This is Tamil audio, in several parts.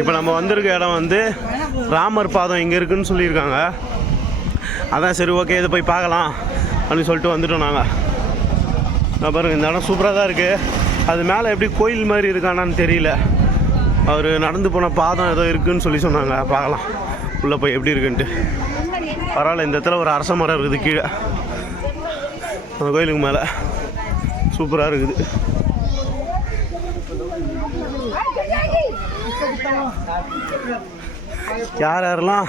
இப்போ நம்ம வந்திருக்க இடம் வந்து ராமர் பாதம் இங்கே இருக்குன்னு சொல்லியிருக்காங்க. அதான் சரி ஓகே இதை போய் பார்க்கலாம் அப்படின்னு சொல்லிட்டு வந்துட்டோம் நாங்கள் பாருங்கள் இந்த இடம் சூப்பராக தான் இருக்குது அது மேலே எப்படி கோயில் மாதிரி இருக்கானான்னு தெரியல. அவர் நடந்து போன பாதம் ஏதோ இருக்குன்னு சொல்லி சொன்னாங்க. பார்க்கலாம். உள்ளே போய் எப்படி இருக்குன்ட்டு. பரவாயில்ல இந்த இடத்துல ஒரு அரச மரம் இருக்குது கீழே. அந்த கோயிலுக்கு மேலே. சூப்பராக இருக்குது. யார் யாரெல்லாம்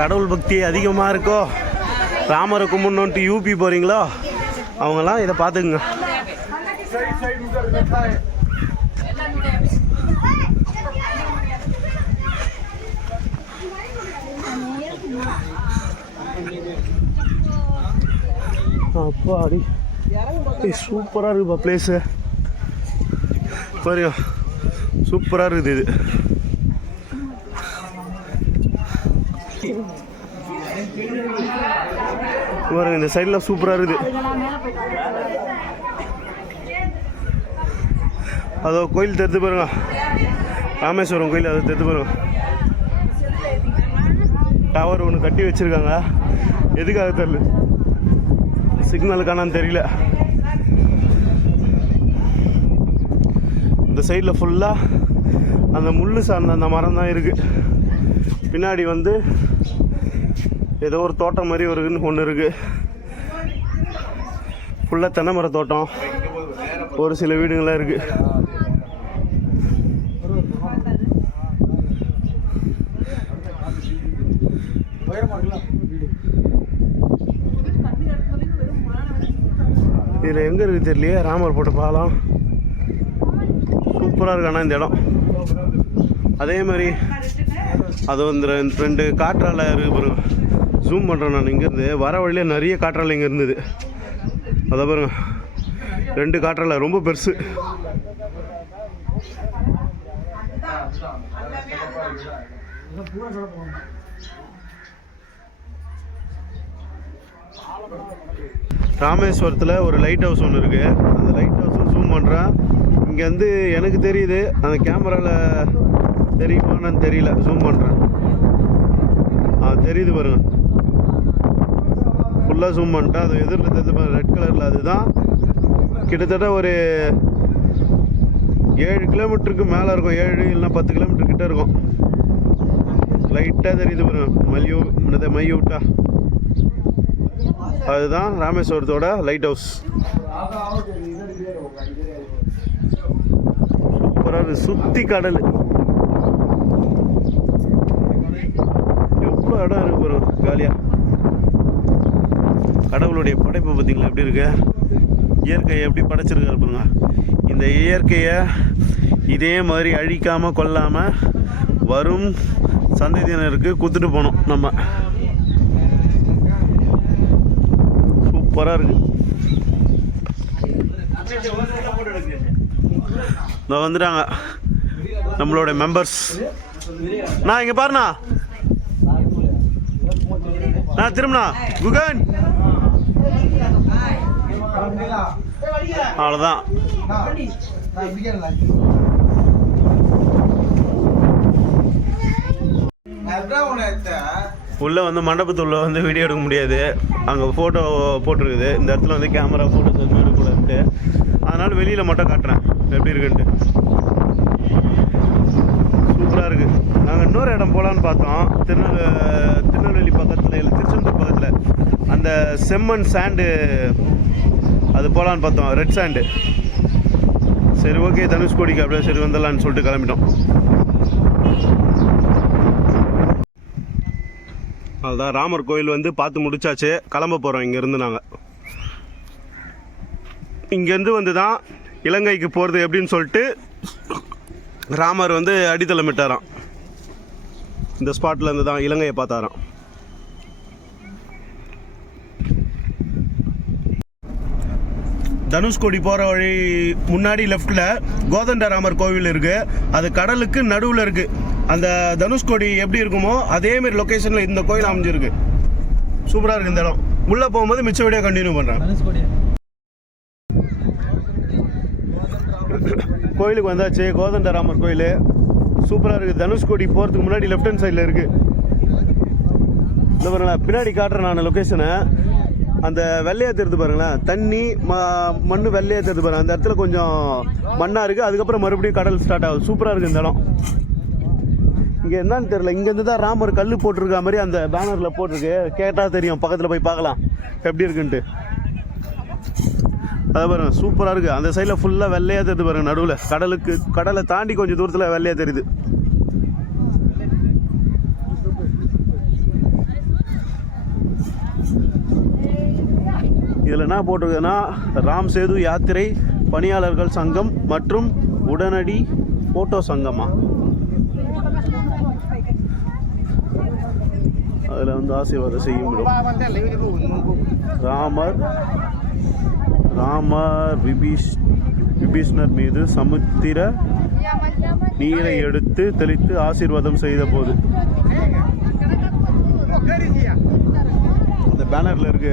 கடவுள் பக்தி அதிகமாக இருக்கோ ராமரை கும்பிடணுன்ட்டு யூபி போகிறீங்களோ அவங்கெல்லாம் இதை பார்த்துக்குங்க. அப்பா அடி. சூப்பராக இருக்குப்பா பிளேஸு பாருங்க. சூப்பராக இருக்குது இது. பாருங்க இந்த சைடில் சூப்பராக இருக்குது. அதோ கோயில் தெரிந்து பாருங்க. ராமேஸ்வரம் கோயில் அதை தெரிந்து பாருங்க. டவர் ஒன்று கட்டி வச்சிருக்காங்க. எதுக்காக தெரியல. சிக்னலுக்கானான்னு தெரியல. இந்த சைடில் ஃபுல்லாக அந்த முள் சார்ந்த அந்த மரம் தான் இருக்குது பின்னாடி வந்து ஏதோ ஒரு தோட்டம் மாதிரி ஒரு ஒன்று இருக்குது ஃபுல்லாக தென்னை மர தோட்டம். ஒரு சில வீடுங்களாம் இருக்குது இதில் எங்கே இருக்குது தெரியலையே ராமர் போட்ட பாலம். சூப்பராக இருக்கானா இந்த இடம். அதே மாதிரி அது வந்து ரெண்டு- ரெண்டு காற்றாலை இருக்கு பாருங்க. ஜூம் பண்ணுறேன் நான் இங்கேருந்து. வர வழியில் நிறைய காற்றாலை இங்கே இருந்தது. அதை பாருங்க. ரெண்டு காற்றாலை ரொம்ப பெருசு. ராமேஸ்வரத்தில் ஒரு லைட் ஹவுஸ் ஒன்று இருக்குது அந்த லைட் ஹவுஸும் ஜூம் பண்ணுறேன் இங்கே வந்து எனக்கு தெரியுது அந்த கேமராவில் தெரியுமான்னு தெரியல. ஜூம் பண்ணுறேன் ஆ தெரியுது பாருங்கள் ஃபுல்லாக ஜூம் பண்ணிட்டேன் அது எதிரில் தெரிஞ்ச ரெட் கலரில் அதுதான். கிட்டத்தட்ட ஒரு ஏழு கிலோமீட்டருக்கு மேலே இருக்கும். ஏழு இல்லைன்னா பத்து கிலோமீட்டர் கிட்ட இருக்கும். லைட்டாக தெரியுது பாருங்க. மல்யூ இந்த மையூட்டா? அதுதான் ராமேஸ்வரத்தோட லைட் ஹவுஸ் சூப்பராக சுற்றி கடல். எவ்வளோ இடம் இருக்கு காலியாக கடவுளுடைய படைப்பு பார்த்தீங்களா? எப்படி இருக்கு? இயற்கையை எப்படி படைச்சிருக்காரு பாருங்க. இந்த இயற்கையை இதே மாதிரி அழிக்காமல் கொல்லாமல் வரும் சந்ததியினருக்கு கொடுத்துட்டு போகணும் நம்ம. சூப்பராக இருக்கு. இதோ வந்துட்டாங்க நம்மளோட மெம்பர்ஸ் நான் இங்கே பாருண்ணா. நான் திரும்பினா குகன். அவ்வளோதான் உள்ளே வந்து மண்டபத்துள்ள வந்து வீடியோ எடுக்க முடியாது. அங்கே ஃபோட்டோ போட்டிருக்குது. இந்த இடத்துல வந்து கேமரா ஃபோட்டோஸ் எதுவும் எடுக்கக்கூடாதுன்ட்டு. அதனால் வெளியில் மட்டும் காட்டுறேன். எப்படி இருக்குன்ட்டு. சூப்பராக இருக்குது நாங்கள் இன்னொரு இடம் போகலான்னு பார்த்தோம். திருநெல் திருநெல்வேலி பக்கத்தில் இல்லை திருச்செந்தூர் பக்கத்தில். அந்த செம்மண் சாண்டு அது போகலான்னு பார்த்தோம். ரெட் சாண்டு சரி ஓகே தனுஷ்கோடிக்கு அப்படியே சரி வந்துடலான்னு சொல்லிட்டு கிளம்பிட்டோம். அதுதான் ராமர் கோயில் வந்து பார்த்து முடிச்சாச்சு. கிளம்ப போகிறோம் இங்கேருந்து நாங்கள் இங்கேருந்து வந்து தான் இலங்கைக்கு போகிறது எப்படின்னு சொல்லிட்டு ராமர் வந்து அடித்தளமிட்டாராம். இந்த ஸ்பாட்டில் இருந்து தான் இலங்கையை பார்த்தாராம். தனுஷ்கோடி போகிற வழி முன்னாடி லெஃப்டில் கோதண்டராமர் கோவில் இருக்குது அது கடலுக்கு நடுவில் இருக்குது அந்த தனுஷ்கோடி எப்படி இருக்குமோ அதே மாதிரி லொக்கேஷனில் இந்த கோயில் அமைஞ்சிருக்கு. சூப்பராக இருக்குது இந்த இடம். உள்ளே போகும்போது மிச்ச வீடியோ கண்டினியூ பண்ணுறேன் கோயிலுக்கு வந்தாச்சு. கோதண்டராமர் கோயில். சூப்பராக இருக்குது தனுஷ்கோடி போகிறதுக்கு முன்னாடி லெஃப்ட் ஹேண்ட் சைடில் இருக்குது பாருங்களேன் பின்னாடி காட்டுறேன் நான் லொக்கேஷனை அந்த வெள்ளையாக தெரியுது பாருங்களேன். தண்ணி ம மண் வெள்ளையாக தெரியுது பாருங்கள் அந்த இடத்துல கொஞ்சம் மண்ணாக இருக்குது அதுக்கப்புறம் மறுபடியும் கடல் ஸ்டார்ட் ஆகுது. சூப்பராக இருக்குது இந்த இடம். இங்கே என்னன்னு தெரியல. இங்கேருந்து தான் ராமர் கல் போட்டிருக்க மாதிரி அந்த பேனரில் போட்டிருக்கு. கேட்டால் தெரியும். பக்கத்தில் போய் பார்க்கலாம். எப்படி இருக்குன்ட்டு. அதை பாருங்க. சூப்பராக இருக்குது அந்த சைடில் ஃபுல்லாக வெள்ளையாக தெரியுது பாருங்கள் நடுவில். கடலுக்கு கடலை தாண்டி கொஞ்சம் தூரத்தில் வெள்ளையாக தெரியுது. இதில் என்ன போட்டிருக்குதுன்னா ராம் சேது யாத்திரை பணியாளர்கள் சங்கம் மற்றும் உடனடி ஃபோட்டோ சங்கமா? அதில் வந்து ஆசீர்வாதம் செய்யும் முடியும் ராமர் ராமர் விபீஷ் விபீஷ்ணர் மீது சமுத்திர நீரை எடுத்து தெளித்து ஆசீர்வாதம் செய்த போது. பேனரில் இருக்க.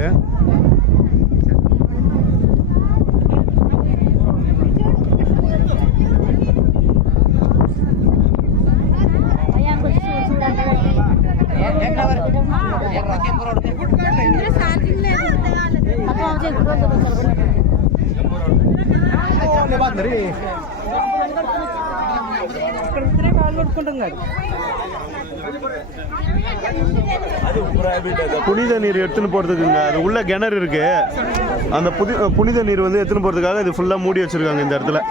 புனித நீர் எடுத்துன்னு போறதுக்குங்க. அது உள்ள கிணறு இருக்கு. அந்த புதி புனித நீர் வந்து எடுத்துன்னு போறதுக்காக இது ஃபுல்லா மூடி வச்சிருக்காங்க இந்த இடத்துல.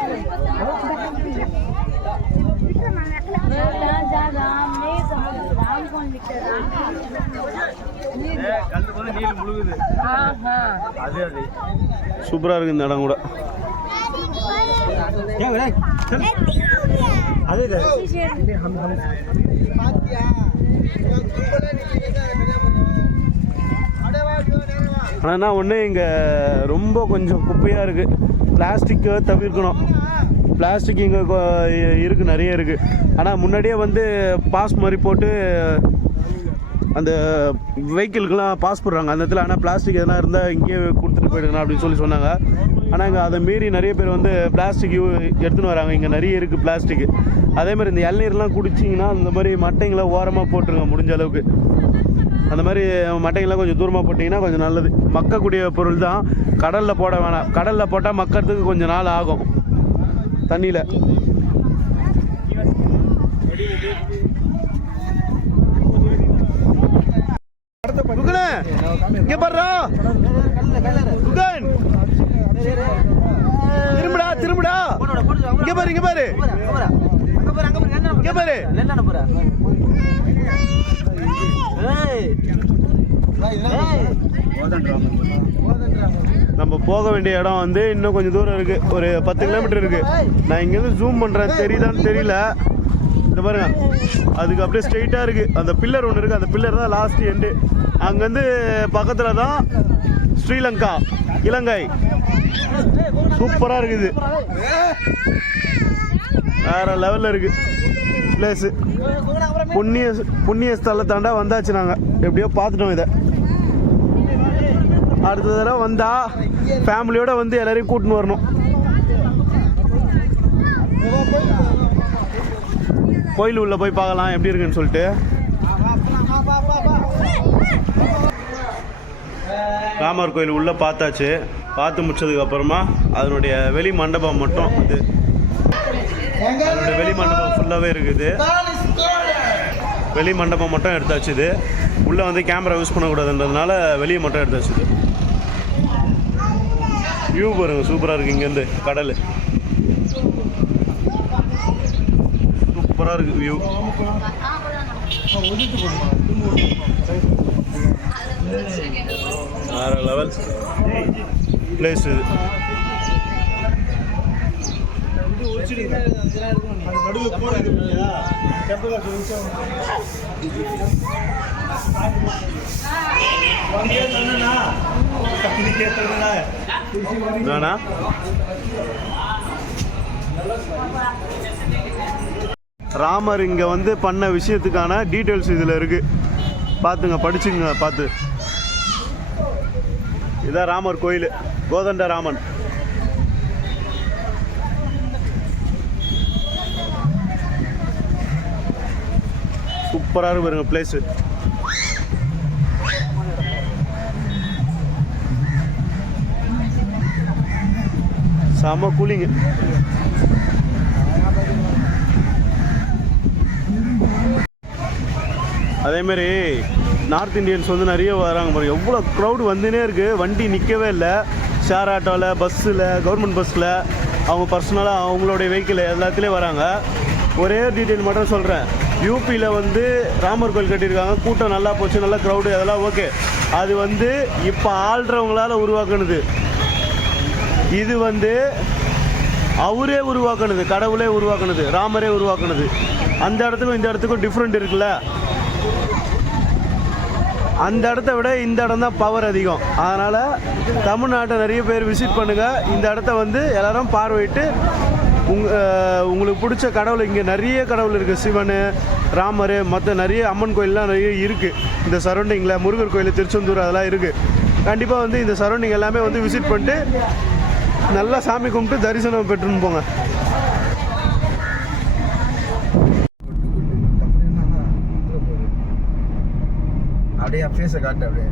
சூப்பரா இருக்கு இந்த இடம் கூட. ஆனால் ஒன்று இங்கே ரொம்ப கொஞ்சம் குப்பையாக இருக்குது பிளாஸ்டிக்கை தவிர்க்கணும். பிளாஸ்டிக் இங்கே இருக்குது நிறைய இருக்குது ஆனால் முன்னாடியே வந்து பாஸ் மாதிரி போட்டு அந்த வெஹிக்கிள்கெலாம் பாஸ் போடுறாங்க அந்த இடத்துல ஆனால் பிளாஸ்டிக் எதனா இருந்தால் இங்கேயே கொடுத்துட்டு போயிடுங்கண்ணா அப்படின்னு சொல்லி சொன்னாங்க. ஆனால் இங்கே அதை மீறி நிறைய பேர் வந்து பிளாஸ்டிக் எடுத்துன்னு வராங்க. இங்கே நிறைய இருக்குது பிளாஸ்டிக். அதே மாதிரி இந்த இளநீர்லாம் குடிச்சிங்கன்னா இந்த மாதிரி மட்டைங்களாம் ஓரமாக போட்டுருங்க முடிஞ்ச அளவுக்கு. அந்த மாதிரி மட்டைங்கள்லாம் கொஞ்சம் தூரமாக போட்டிங்கன்னா கொஞ்சம் நல்லது. மக்கக்கூடிய பொருள் தான். கடலில் போட வேணாம். கடலில் போட்டால் மக்கிறதுக்கு கொஞ்சம் நாள் ஆகும். தண்ணியில். குகனே, இங்க பாருடா குகன் திரும்புடா திரும்புடா. இங்க பாரு இங்க பாரு. இங்க பாரு. நம்ம போக வேண்டிய இடம் வந்து இன்னும் கொஞ்சம் தூரம் இருக்கு. ஒரு பத்து கிலோமீட்டர் இருக்கு. நான் இங்கேருந்து ஜூம் பண்றேன். தெரியுதான்னு தெரியல. இந்த பாருங்க. அதுக்கு அப்படியே ஸ்ட்ரெயிட்டாக இருக்குது அந்த பில்லர் ஒன்று இருக்குது அந்த பில்லர் தான் லாஸ்ட் எண்டு அங்கேருந்து பக்கத்தில் தான் ஸ்ரீலங்கா இலங்கை. சூப்பராக இருக்குது வேற லெவலில் இருக்குது பிளேஸு புண்ணிய புண்ணிய ஸ்தலத்தாண்டா வந்தாச்சு நாங்கள் எப்படியோ பார்த்துட்டோம் இதை. அடுத்த தடவை வந்தா ஃபேமிலியோட வந்து எல்லாரையும் கூட்டின்னு வரணும். கோயில் உள்ள போய் பார்க்கலாம். எப்படி இருக்குன்னு சொல்லிட்டு. ராமர் கோயில் உள்ள பார்த்தாச்சு. பார்த்து முடிச்சதுக்கு அப்புறமா அதனுடைய வெளி மண்டபம் மட்டும் இது. அதனுடைய வெளி மண்டபம் ஃபுல்லாகவே இருக்குது. வெளி மண்டபம் மட்டும் எடுத்தாச்சு இது. உள்ளே வந்து கேமரா யூஸ் பண்ணக்கூடாதுன்றதுனால வெளியே மட்டும் எடுத்தாச்சு இது. வியூ பாருங்க சூப்பராக இருக்கு இங்கேருந்து கடல். சூப்பராக இருக்கு வியூ வேற லெவல் பிளேஸ் இது. வேணா ராமர் இங்கே வந்து பண்ண விஷயத்துக்கான டீட்டெயில்ஸ் இதில் இருக்குது பார்த்துங்க படிச்சுங்க பார்த்து இதான் ராமர் கோயில் கோதண்ட ராமன். சூப்பராக இருக்கும் பாருங்க பிளேஸு செம கூலிங்கு அதேமாரி நார்த் இந்தியன்ஸ் வந்து நிறைய வராங்க பாருங்க. எவ்வளோ க்ரௌடு வந்துனே இருக்குது வண்டி நிற்கவே இல்லை. ஷேர் ஆட்டோவில் பஸ்ஸில் கவர்மெண்ட் பஸ்ஸில் அவங்க பர்சனலாக அவங்களுடைய வெஹிக்கிள் எல்லாத்துலேயும் வராங்க. ஒரே டீட்டெயில் மட்டும் சொல்கிறேன் யூபியில் வந்து ராமர் கோயில் கட்டியிருக்காங்க. கூட்டம் நல்லா போச்சு. நல்லா க்ரௌடு அதெல்லாம் ஓகே அது வந்து இப்போ ஆள்றவங்களால் உருவாக்குனது. இது வந்து அவரே உருவாக்குனது கடவுளே உருவாக்குனது ராமரே உருவாக்குனது. அந்த இடத்துக்கும் இந்த இடத்துக்கும் டிஃப்ரெண்ட் இருக்குல்ல? அந்த இடத்த விட இந்த இடம் தான் பவர் அதிகம். அதனால் தமிழ்நாட்டை நிறைய பேர் விசிட் பண்ணுங்கள் இந்த இடத்த வந்து எல்லாரும் பார்வையிட்டு உங் உங்களுக்கு பிடிச்ச கடவுள் இங்கே நிறைய கடவுள் இருக்குது சிவன் ராமர் மற்ற நிறைய அம்மன் கோயிலெலாம் நிறைய இருக்குது இந்த சரௌண்டிங்கில் முருகர் கோயில் திருச்செந்தூர் அதெல்லாம் இருக்குது கண்டிப்பாக வந்து இந்த சரௌண்டிங் எல்லாமே வந்து விசிட் பண்ணிட்டு நல்லா சாமி கும்பிட்டு தரிசனம் பெற்றுன்னு போங்க. அப்படியே ஃபேஸை காட்டு அப்படியே.